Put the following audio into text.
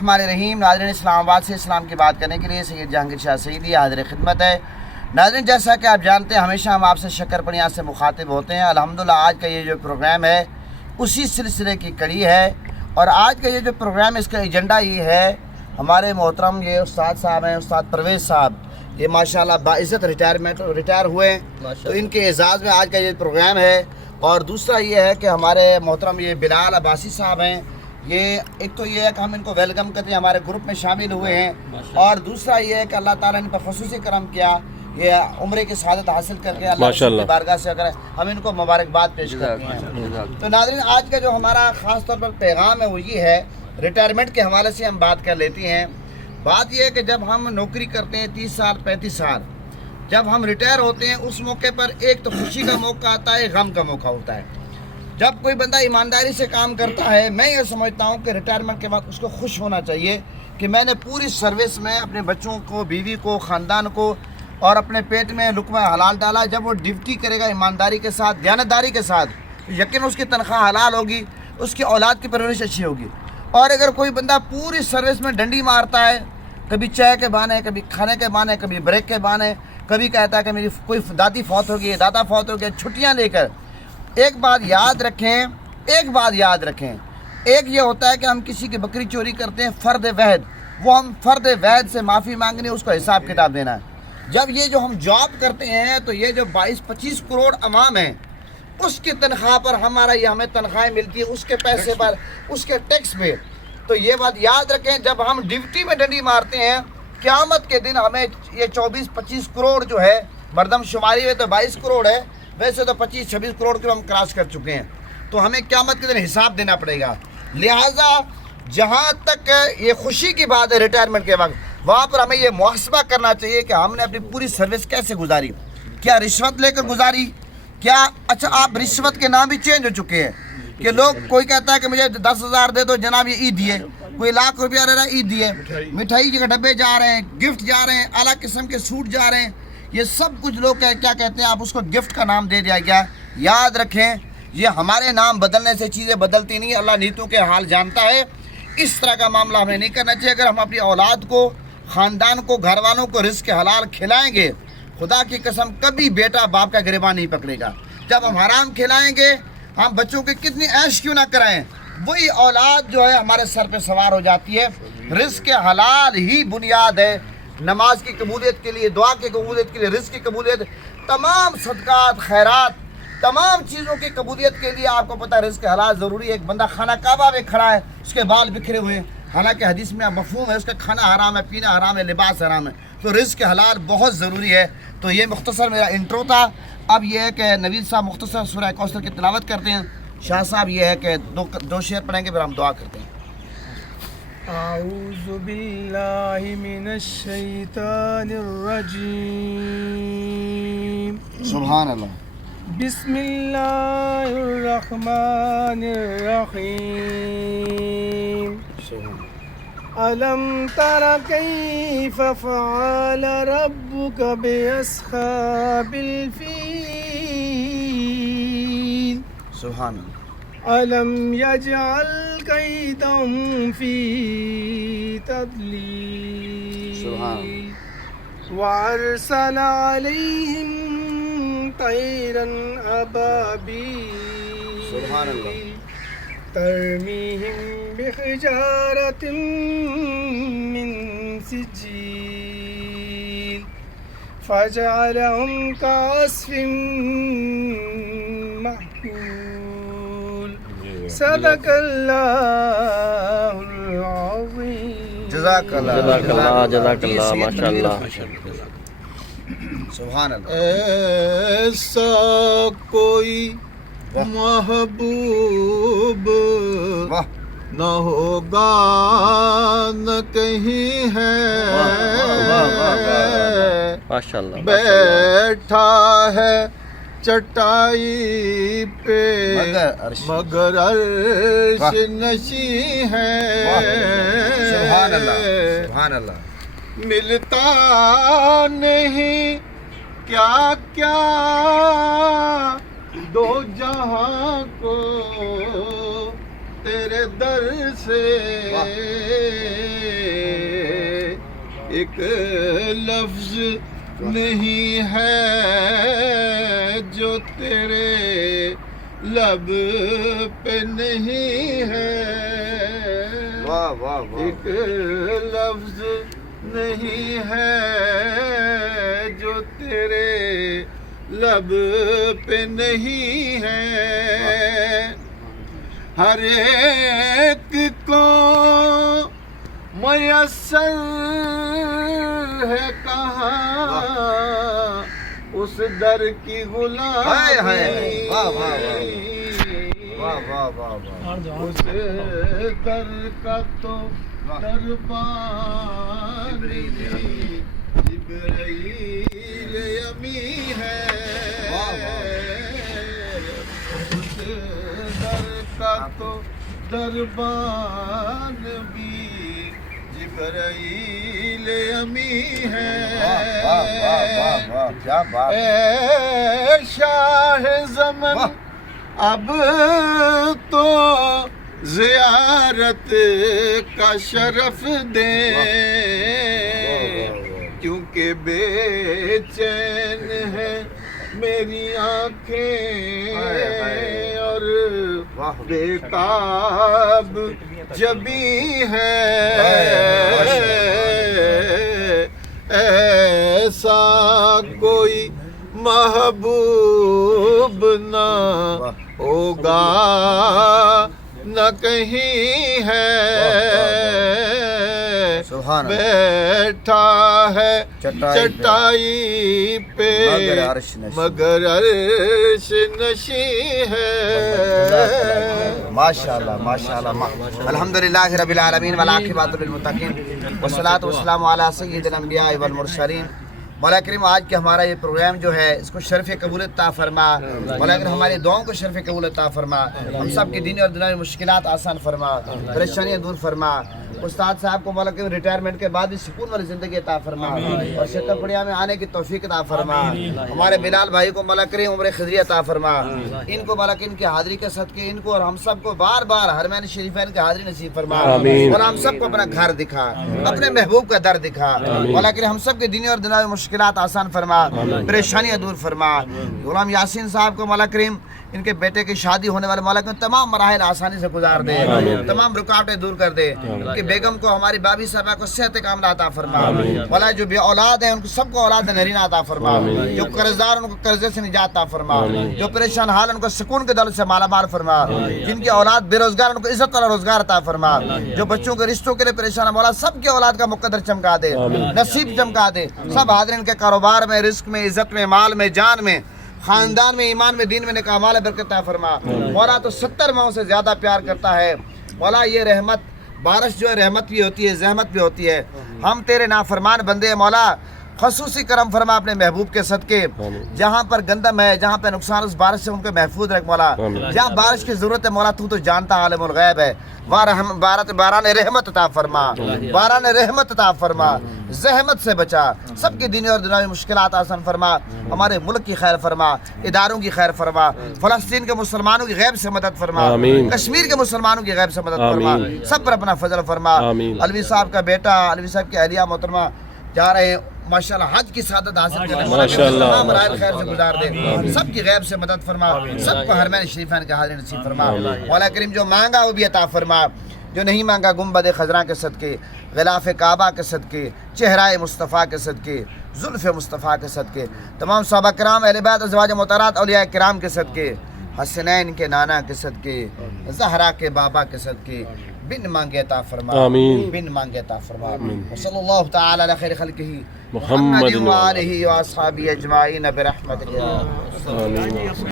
हमारे रहीम नाज़रीन, इस्लामाबाद से इस्लाम की बात करने के लिए सैयद जहांगीर शाह सईदी हाज़िर खिदमत है। नाज़रीन, जैसा कि आप जानते हैं हमेशा हम आपसे शक्करपनिया से मुखातिब होते हैं। अल्हम्दुलिल्लाह आज का ये जो प्रोग्राम है उसी सिलसिले की कड़ी है और आज का ये जो प्रोग्राम है इसका एजेंडा ये है, हमारे मोहतरम ये उस्ताद साहब हैं, उस्ताद परवेज़ साहब, ये माशाल्लाह बाइज़्ज़त रिटायर हुए हैं, तो इनके एजाज़ में आज का ये प्रोग्राम है। और दूसरा ये है कि हमारे मोहतरम ये बिलाल अब्बासी साहब हैं, ये एक तो ये है कि हम इनको वेलकम करते हैं, हमारे ग्रुप में शामिल हुए हैं। और दूसरा ये है कि अल्लाह ताला ने इन पर ख़ुसूसी करम किया, ये उम्रे की शहादत हासिल करके अल्लाह की बारगाह से अगर हम इनको मुबारकबाद पेश करते हैं। तो नाज़रीन, आज का जो हमारा ख़ास तौर पर पैगाम है वो ये है, रिटायरमेंट के हवाले से हम बात कर लेती हैं। बात यह है कि जब हम नौकरी करते हैं 30 साल 35 साल, जब हम रिटायर होते हैं उस मौके पर एक तो खुशी का मौका आता है, गम का मौका होता है। जब कोई बंदा ईमानदारी से काम करता है, मैं ये समझता हूँ कि रिटायरमेंट के बाद उसको खुश होना चाहिए कि मैंने पूरी सर्विस में अपने बच्चों को, बीवी को, ख़ानदान को और अपने पेट में लुक़मा हलाल डाला। जब वो ड्यूटी करेगा ईमानदारी के साथ, दयानतदारी के साथ, तो यकीन उसकी तनख्वाह हलाल होगी, उसकी औलाद की परवरिश अच्छी होगी। और अगर कोई बंदा पूरी सर्विस में डंडी मारता है, कभी चाय के बहाने, कभी खाने के बहाने, कभी ब्रेक के बहाने, कभी कहता है कि मेरी कोई दादी फौत हो गई, दादा फौत हो गया, छुट्टियाँ लेकर, एक बात याद रखें, एक ये होता है कि हम किसी की बकरी चोरी करते हैं, फ़र्द वहद, वो हम फ़र्द वहद से माफ़ी मांगनी, उसको हिसाब किताब देना है। जब ये जो हम जॉब करते हैं तो ये जो 22-25 करोड़ अवाम है, उसकी तनख्वाह पर हमें तनख्वाहें मिलती है, उसके पैसे पर, उसके टैक्स पे। तो ये बात याद रखें, जब हम ड्यूटी में डंडी मारते हैं, क़यामत के दिन हमें ये 24-25 करोड़ जो है, मरदमशुमारी में तो 22 करोड़ है, वैसे तो 25-26 करोड़ को हम क्रॉस कर चुके हैं, तो हमें क़यामत के दिन हिसाब देना पड़ेगा। लिहाजा जहाँ तक ये खुशी की बात है रिटायरमेंट के वक्त, वहाँ पर हमें ये मुहासबा करना चाहिए कि हमने अपनी पूरी सर्विस कैसे गुजारी। क्या रिश्वत लेकर गुजारी? क्या अच्छा, आप रिश्वत के नाम भी चेंज हो चुके हैं कि लोग, कोई कहता है कि मुझे 10,000 दे दो जनाब, ये ईद दिए, कोई लाख रुपया दे रहा है, ईद दिए, मिठाई के डब्बे जा रहे हैं, गिफ्ट जा रहे हैं, अलग किस्म के सूट जा रहे हैं, ये सब कुछ लोग क्या कहते हैं, आप उसको गिफ्ट का नाम दे दिया गया। याद रखें, ये हमारे नाम बदलने से चीज़ें बदलती नहीं, अल्लाह नीतों के हाल जानता है। इस तरह का मामला हमें नहीं करना चाहिए। अगर हम अपनी औलाद को, ख़ानदान को, घर वालों को रिज़्क़ हलाल खिलाएंगे, खुदा की कसम कभी बेटा बाप का गिरबान नहीं पकड़ेगा। जब हम हराम खिलाएंगे, हम बच्चों के कितनी ऐश क्यों ना कराएं, वही औलाद जो है हमारे सर पे सवार हो जाती है। रिज़्क़ हलाल ही बुनियाद है नमाज की कबूलियत के लिए, दुआ की कबूलियत के लिए, रिज़्क़ की कबूलियत, तमाम सदक़ात, खैरात, तमाम चीज़ों की कबूलियत के लिए आपको पता है रिज़्क़ हलाल ज़रूरी है। एक बंदा खाना काबा में खड़ा है, उसके बाल बिखरे हुए हैं, हालांकि हदीस में मफ़हूम है उसका खाना हराम है, पीना हराम है, लिबास हराम है, तो रिज़्क़ हलाल बहुत ज़रूरी है। तो ये मुख्तसर मेरा इंट्रो था। अब यह है कि नवीद साहब मुख्तसर सूरह कौसर की तिलावत करते हैं। शाह साहब ये है कि दो शेर पढ़ेंगे, फिर हम दुआ करते हैं। अऊज़ु बिल्लाहि मिनश शैतानिर रजीम। सुभान अल्लाह। बिस्मिल्लाहिर रहमानिर रहीम। अलम तरा कैफ़ फ़अल रब्बुका बिअस्हाबिल फ़ील। सुभान अल्लाह। अलम यजअल कैदहुम फ़ी तदलील वअरसल अलैहिम तैरन अबाबील। सुभान अल्लाह। तरमीहिम बिहिजारतिन मिन सिज्जील फजअलहुम कअस्फिन मअकूल। सदक़ल्लाहुल अज़ीम। जज़ाकल्लाह माशाअल्लाह। सुभान अल्लाह। ऐसा कोई महबूब न होगा न कहीं है, माशाअल्लाह। बैठा है चटाई पे मगर अर्श नशी है। सुभान अल्लाह, सुभान अल्लाह। मिलता नहीं क्या क्या दो जहां को, تیرے در سے ایک لفظ نہیں ہے جو تیرے لب پہ نہیں ہے، واہ واہ واہ، ایک لفظ نہیں ہے جو تیرے لب پہ نہیں ہے، ہر ایک کو میسر ہے کہاں اس در کی ہائے ہائے، غلامی، واہ واہ واہ واہ واہ واہ، اس در کا تو دربان بھی جبرائیل امی ہے، اس در کا تو دربان بھی جبرائیل امی ہے، واہ واہ واہ واہ، کیا بات، اے شاہ زمن اب تو زیارت کا شرف دیں، کیونکہ بے چین ہے میری آنکھیں اور بے تاب جبی ہے، ایسا کوئی محبوب نہ ہوگا نہ کہیں ہے، سبحان اللہ، بیٹھا ہے چٹائی پہ مگر عرش نشیں، مگر عرش نشیں ہے، ماشاءاللہ ماشاءاللہ، الحمدللہ رب العالمین والعاقبۃ للمتقین والصلاۃ والسلام علی سید الانبیاء والمرسلین۔ مولا کریم آج کے ہمارا یہ پروگرام جو ہے اس کو شرف قبول عطا فرما، مولا کریم ہماری دعاؤں کو شرف قبول عطا فرما، ہم سب کی دینی اور دنیاوی مشکلات آسان فرما، پریشانیاں دور فرما، استاد صاحب کو مولا کریم ریٹائرمنٹ کے بعد بھی سکون والی زندگی عطا فرما اور شکر پڑیا میں آنے کی توفیق عطا فرما، ہمارے بلال بھائی کو مولا کریم عمر خضری عطا فرما، ان کو مولا کریم کی حاضری کے صدقے ان کو اور ہم سب کو بار بار حرمین شریفین کی حاضری نصیب فرما، اور ہم سب کو اپنا گھر دکھا، اپنے محبوب کا در دکھا، مولا کریم ہم سب کے دینی اور دنیاوی مشکلات آسان فرما، پریشانیاں دور فرما، غلام یاسین صاحب کو مولا کریم ان کے بیٹے کی شادی ہونے والے مولا کریم تمام مراحل آسانی سے گزار دے، تمام رکاوٹیں دور کر دے، ان کی بیگم کو ہماری بابی صاحبہ کو صحت کاملہ عطا فرما، مولا جو بے اولاد ہیں ان کو سب کو اولاد نرینہ عطا فرما، جو قرضدار ان کو قرضے سے نجات عطا فرما، جو پریشان حال ان کو سکون کے دل سے مالا مال فرما، جن کی اولاد بے روزگار ان کو عزت والا روزگار عطا فرما، جو بچوں کے رشتوں کے لیے پریشان ہے مولا سب کی اولاد کا مقدر چمکا دے، نصیب چمکا دے، سب حاضرین کے کاروبار میں، رزق میں، عزت میں، مال میں، جان میں، خاندان میں، ایمان میں، دین میں، نکاح مال برکت عطا فرما، مولا تو 70 ماہوں سے زیادہ پیار کرتا ہے، مولا یہ رحمت بارش جو ہے رحمت بھی ہوتی ہے، زحمت بھی ہوتی ہے، ہم تیرے نافرمان بندے ہیں مولا، خصوصی کرم فرما اپنے محبوب کے صدقے، جہاں پر گندم ہے، جہاں پہ نقصان اس بارش سے ان کو محفوظ رکھ مولا، جہاں بارش کی ضرورت ہے مولا تو جانتا عالم الغیب ہے، باران رحمت عطا فرما، باران رحمت عطا فرما، زحمت سے بچا، سب کی دینی اور دنیاوی مشکلات آسان فرما، ہمارے ملک کی خیر فرما، اداروں کی خیر فرما، فلسطین کے مسلمانوں کی غیب سے مدد فرما، کشمیر کے مسلمانوں کی غیب سے مدد فرما، سب پر اپنا فضل فرما، علوی صاحب کا بیٹا، علوی صاحب کی اہلیہ محترمہ جا رہے ہیں ماشاءاللہ حج کی سعادت حاصل کرنے تمام مراحل خیر سے گزار دے، سب کی غیب سے مدد فرما، سب کو حرمین شریفین کے حاضر نصیب فرما، مولا کریم جو مانگا وہ بھی عطا فرما، جو نہیں مانگا گنبد خضراء کے صدقے، غلاف کعبہ کے صدقے، چہرہ مصطفیٰ کے صدقے، زلف مصطفیٰ کے صدقے، تمام صحابہ کرام، اہل بیت، ازواج مطہرات، اولیاء کرام کے صدقے، حسنین کے نانا کے صدقے، زہرا کے بابا کے صدقے، بن مانگے عطا فرما، بن مانگے عطا فرما، وصلی اللہ تعالی علی خیر خلقہ محمد وآلہ وآصحابہ اجمعین برحمتک یا